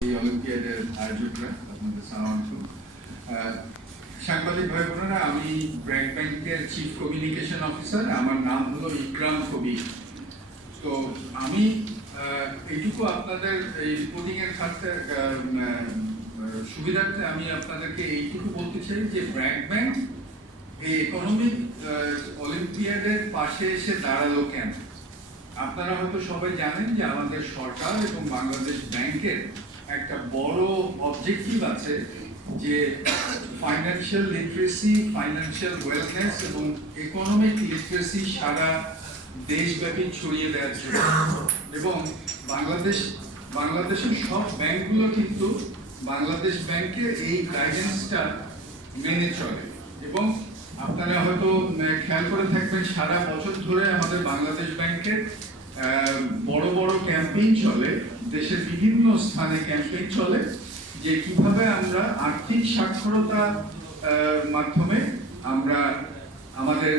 অলিম্পিয়াডের আয়োজকরা আপনাদের সালাম আলাইকুম। সাংবাদিক ভাই বোনেরা, আমি ব্র্যাক ব্যাংকের চিফ কমিউনিকেশন অফিসার, আমার নাম হলো ইকরাম কবির। তো আমি এইটুকু আপনাদের এই রিপোর্টিং এর খাতে সুবিধার্থে আমি আপনাদেরকে এইটুকু বলতে চাই যে ব্র্যাক ব্যাংক এই ইকোনমিক অলিম্পিয়াডের পাশে এসে দাঁড়ালো কেন। আপনারা হয়তো সবাই জানেন যে আমাদের সরকার এবং বাংলাদেশ ব্যাংকের একটা বড় অবজেক্টিভ আছে যে ফাইন্যান্সিয়াল লিটারেসি, ফাইন্যান্সিয়াল ওয়েলনেস এবং ইকোনমিক লিটারেসি সারা দেশব্যাপী ছড়িয়ে দেওয়ার জন্য। এবং বাংলাদেশের সব ব্যাংকগুলো কিন্তু বাংলাদেশ ব্যাংকের এই গাইডেন্সটা মেনে চলে। এবং আপনারা হয়তো খেয়াল করে থাকবেন সারা বছর ধরে আমাদের বাংলাদেশ ব্যাংকের বড় বড় ক্যাম্পেইন চলে, দেশের বিভিন্ন স্থানে ক্যাম্পেইন চলে যে কিভাবে আমরা আর্থিক সাক্ষরতা মাধ্যমে আমরা আমাদের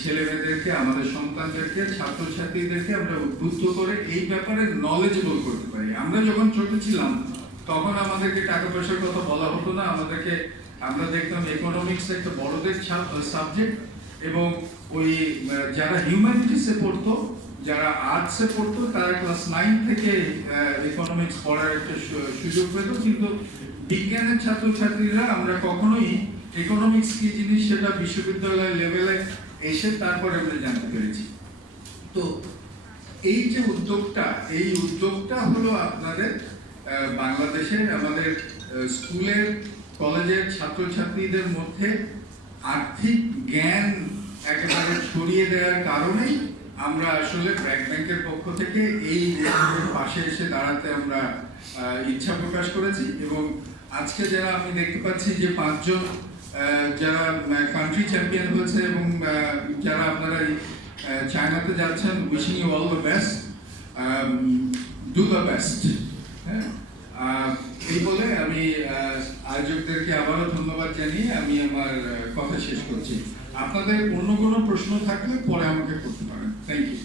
ছেলে মেয়েদেরকে, আমাদের সন্তানদেরকে, ছাত্রছাত্রীদেরকে আমরা উদ্বুদ্ধ করে এই ব্যাপারে নলেজেবল করতে পারি। আমরা যখন ছোট ছিলাম তখন আমাদেরকে টাকা পয়সার কথা বলা হতো না, আমরা দেখতাম ইকোনমিক্স একটা বড়দের সাবজেক্ট, এবং ওই যারা হিউম্যানিটিসে পড়তো, যারা আর্টসে পড়তো, তারা ক্লাস 9 থেকে ইকোনমিক্স পড়ার একটা সুযোগ পেত। কিন্তু বিজ্ঞানের ছাত্রছাত্রীরা আমরা কখনোই ইকোনমিক্স কি জিনিস সেটা বিশ্ববিদ্যালয় লেভেলে এসে তারপরে আমরা জানতে পেরেছি। তো এই যে উদ্যোগটা হলো আপনাদের বাংলাদেশের আমাদের স্কুলের কলেজের ছাত্রছাত্রীদের মধ্যে আর্থিক জ্ঞান একেবারে ছড়িয়ে দেওয়ার কারণেই আমরা আসলে ব্র্যাক ব্যাংকের পক্ষ থেকে এই পাশে এসে দাঁড়াতে আমরা ইচ্ছা প্রকাশ করেছি। এবং আজকে যারা আমি দেখতে পাচ্ছি যে 5 জন যারা কান্ট্রি চ্যাম্পিয়ন হয়েছে এবং যারা আপনারা চায়নাতে যাচ্ছেন, wishing you all the best, do the best. হ্যাঁ, এই বলে আমি আয়োজকদেরকে আবারও ধন্যবাদ জানিয়ে আমি আমার কথা শেষ করছি। আপনাদের অন্য কোনো প্রশ্ন থাকলে পরে আমাকে করতে পারেন। Thank you.